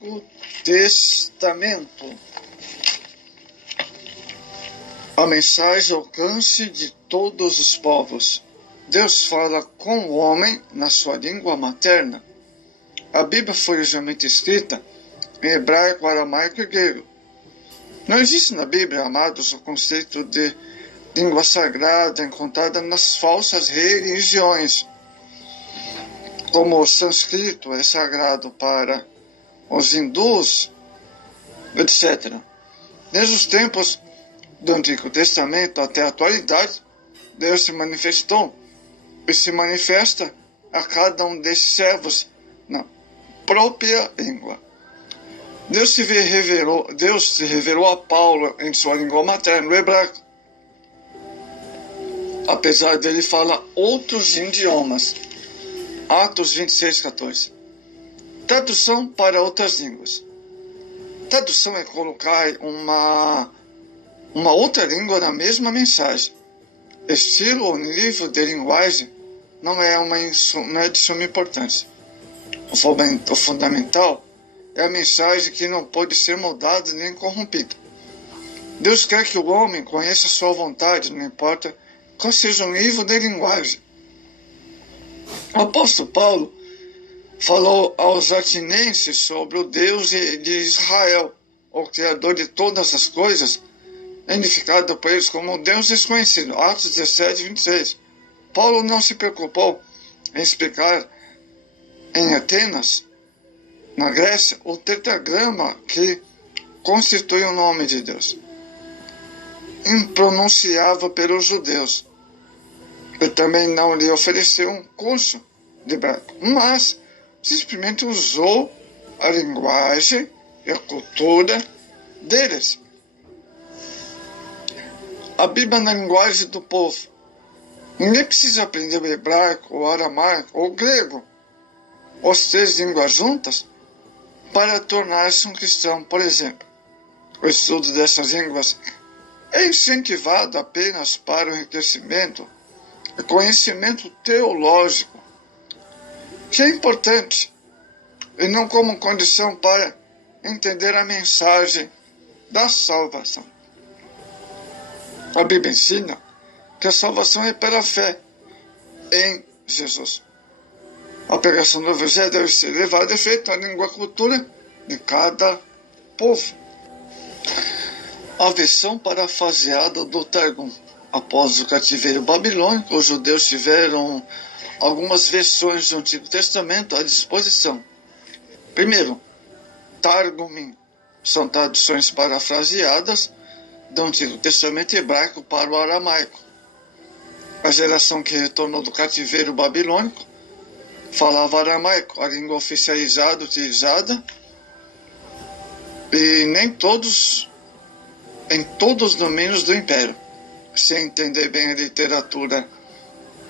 Antigo Testamento. A mensagem alcance de todos os povos. Deus fala com o homem na sua língua materna. A Bíblia foi originalmente escrita em hebraico, aramaico e grego. Não existe na Bíblia, amados, o conceito de língua sagrada encontrada nas falsas religiões, como o sânscrito é sagrado para os hindus, etc. Desde os tempos do Antigo Testamento até a atualidade, Deus se manifestou e se manifesta a cada um desses servos na própria língua. Deus se revelou a Paulo em sua língua materna, o hebraico, apesar dele falar outros idiomas. Atos 26:14. Tradução para outras línguas. Tradução é colocar uma outra língua na mesma mensagem. Estilo ou nível de linguagem não é de suma importância. O fundamental é a mensagem que não pode ser moldada nem corrompida. Deus quer que o homem conheça a sua vontade, não importa qual seja o nível de linguagem. O apóstolo Paulo falou aos atinenses sobre o Deus de Israel, o Criador de todas as coisas, identificado por eles como um Deus desconhecido. Atos 17:26. Paulo não se preocupou em explicar em Atenas, na Grécia, o tetragrama que constitui o nome de Deus, impronunciável pelos judeus. Ele também não lhe ofereceu um curso de hebraico, mas simplesmente usou a linguagem e a cultura deles. A Bíblia na linguagem do povo. Ninguém precisa aprender o hebraico, o aramaico ou o grego, ou as três línguas juntas, para tornar-se um cristão. Por exemplo, o estudo dessas línguas é incentivado apenas para o enriquecimento e conhecimento teológico, que é importante, e não como condição para entender a mensagem da salvação. A Bíblia ensina que a salvação é pela fé em Jesus. A pregação do Evangelho deve ser levada a efeito na língua e cultura de cada povo. A versão parafraseada do Targum. Após o cativeiro babilônico, os judeus tiveram algumas versões do Antigo Testamento à disposição. Primeiro, Targumim. São traduções parafraseadas do Antigo Testamento hebraico para o aramaico. A geração que retornou do cativeiro babilônico falava aramaico, a língua oficializada utilizada, e nem todos em todos os domínios do império. Sem entender bem a literatura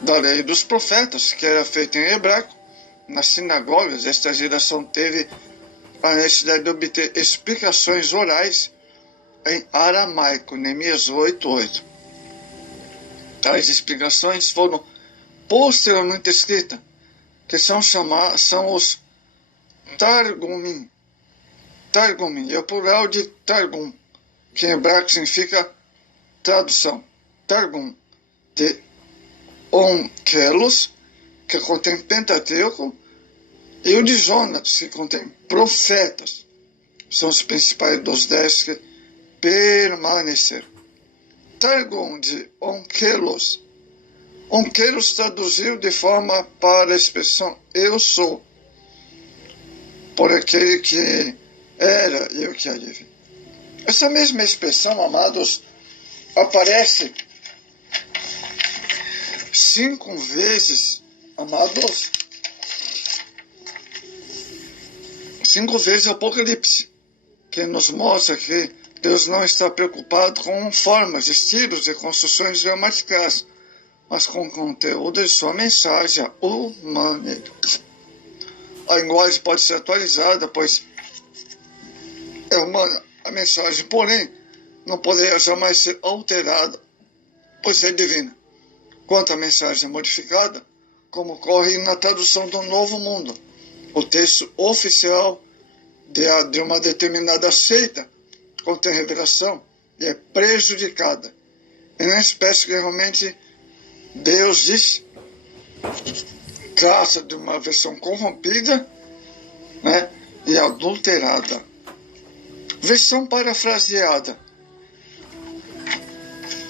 da lei dos profetas, que era feita em hebraico, nas sinagogas, esta geração teve a necessidade de obter explicações orais em aramaico, Neemias 8:8. Tais explicações foram posteriormente escritas, que são os Targumim. Targumim é o plural de Targum, que em hebraico significa tradução. Targum de Onkelos, que contém Pentateuco, e o de Jonas, que contém profetas. São os principais dos 10 que permaneceram. Targum de Onkelos. Onkelos traduziu de forma para a expressão eu sou, por aquele que era e o que há de vir. Essa mesma expressão, amados, aparece 5 vezes, amados, 5 vezes o Apocalipse, que nos mostra que Deus não está preocupado com formas, estilos e construções gramaticais, mas com o conteúdo de sua mensagem à humanidade. A linguagem pode ser atualizada, pois é humana a mensagem, porém, não poderia jamais ser alterada, pois é divina. Quanto à mensagem modificada, como ocorre na tradução do Novo Mundo, o texto oficial de uma determinada seita contém revelação e é prejudicada. E não espécie que realmente Deus diz, trata de uma versão corrompida, né, e adulterada. Versão parafraseada.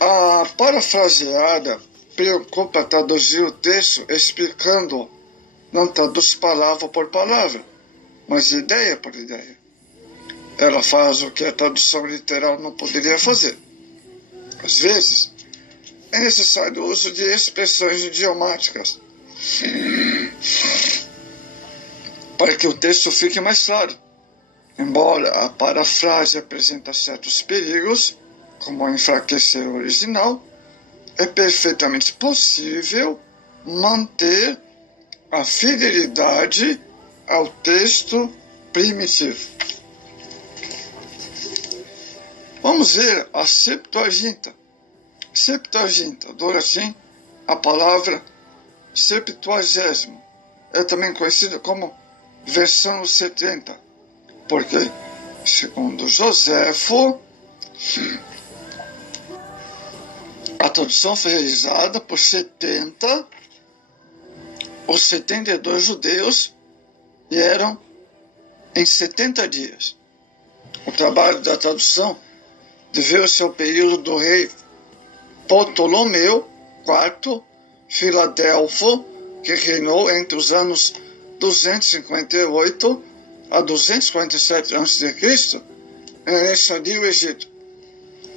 A parafraseada preocupa traduzir o texto explicando, não traduz palavra por palavra, mas ideia por ideia. Ela faz o que a tradução literal não poderia fazer. Às vezes, é necessário o uso de expressões idiomáticas para que o texto fique mais claro. Embora a parafrase apresente certos perigos, como enfraquecer o original, é perfeitamente possível manter a fidelidade ao texto primitivo. Vamos ver a Septuaginta. Septuaginta, do latim, a palavra septuagésimo. É também conhecida como versão 70, porque, segundo Joséfo, a tradução foi realizada por 70 ou 72 judeus e eram em 70 dias. O trabalho da tradução deveu-se ao período do rei Ptolomeu IV Filadelfo, que reinou entre os anos 258 a 247 a.C. em Alexandria, o Egito.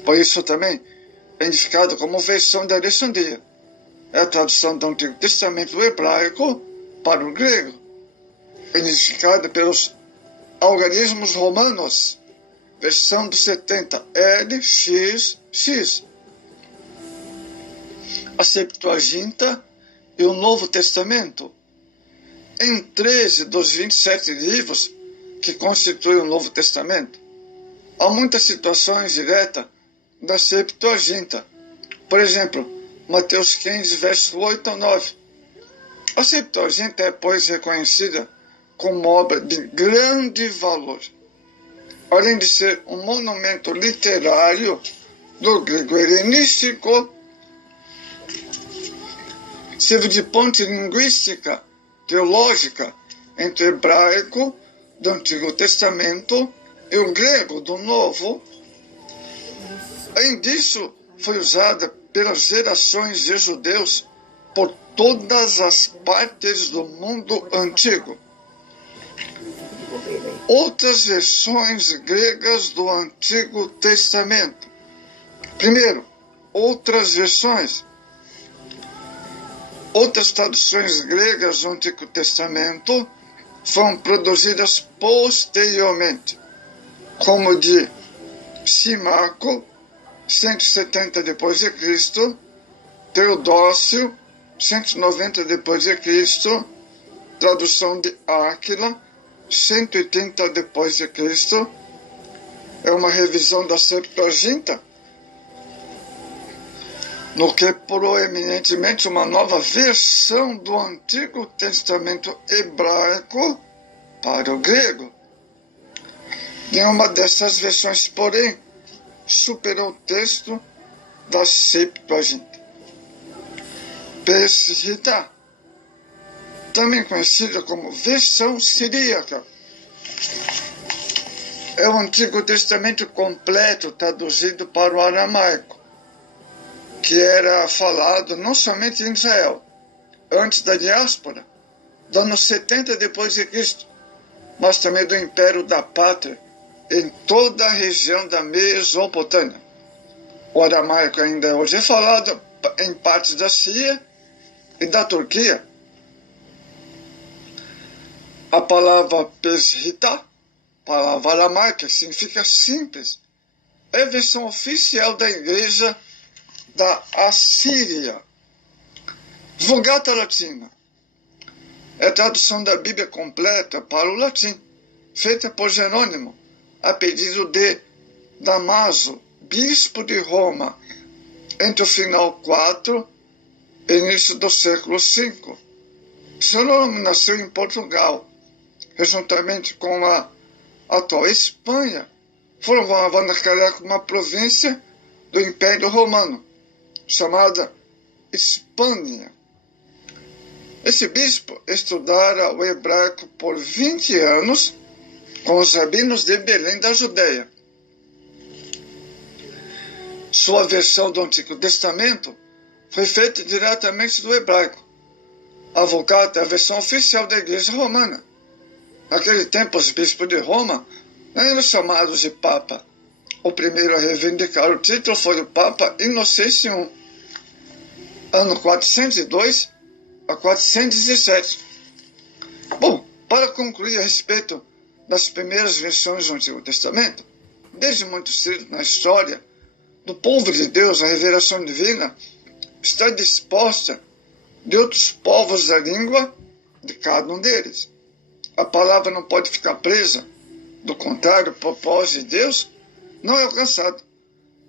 Por isso também é indicado como versão de Alexandria. É a tradução do Antigo Testamento hebraico para o grego, identificada pelos algarismos romanos, versão dos 70 LXX. A Septuaginta e o Novo Testamento. Em 13 dos 27 livros que constituem o Novo Testamento, há muitas situações diretas da Septuaginta. Por exemplo, Mateus 15, verso 8 a 9. A Septuaginta é, pois, reconhecida como obra de grande valor, além de ser um monumento literário do grego helenístico, serve de ponte linguística, teológica, entre o hebraico do Antigo Testamento e o grego do Novo. Além disso, foi usada pelas gerações de judeus por todas as partes do mundo antigo. Outras versões gregas do Antigo Testamento. Primeiro, outras versões. Outras traduções gregas do Antigo Testamento foram produzidas posteriormente, como de Simaco, 170 d.C., Teodócio, 190 d.C., tradução de Áquila, 180 d.C., é uma revisão da Septuaginta, no que é proeminentemente uma nova versão do Antigo Testamento hebraico para o grego. Nenhuma dessas versões, porém, superou o texto da Septuaginta. Peshitta, também conhecida como versão siríaca, é o Antigo Testamento completo traduzido para o aramaico, que era falado não somente em Israel, antes da diáspora, do ano 70 d.C., mas também do Império da Pátria, em toda a região da Mesopotâmia. O aramaico ainda hoje é falado em partes da Síria e da Turquia. A palavra Peshitta, palavra aramaica, significa simples. É a versão oficial da Igreja da Assíria. Vulgata Latina é a tradução da Bíblia completa para o latim, feita por Jerônimo, a pedido de Damaso, bispo de Roma, entre o final IV e início do século V. Jerônimo nasceu em Portugal, juntamente com a a atual Espanha, formava naquela época uma província do Império Romano, chamada Hispânia. Esse bispo estudara o hebraico por 20 anos com os rabinos de Belém da Judéia. Sua versão do Antigo Testamento foi feita diretamente do hebraico. A Vulgata é a versão oficial da Igreja Romana. Naquele tempo, os bispos de Roma não eram chamados de Papa. O primeiro a reivindicar o título foi o Papa Inocêncio I, ano 402 a 417. Bom, para concluir a respeito das primeiras versões do Antigo Testamento, desde muito cedo na história do povo de Deus, a revelação divina está disposta de outros povos da língua de cada um deles. A palavra não pode ficar presa, do contrário, o propósito de Deus não é alcançado.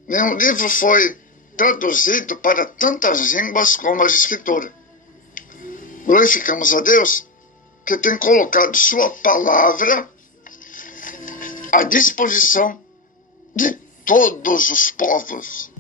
Nenhum livro foi traduzido para tantas línguas como as Escrituras. Glorificamos a Deus que tem colocado sua palavra à disposição de todos os povos.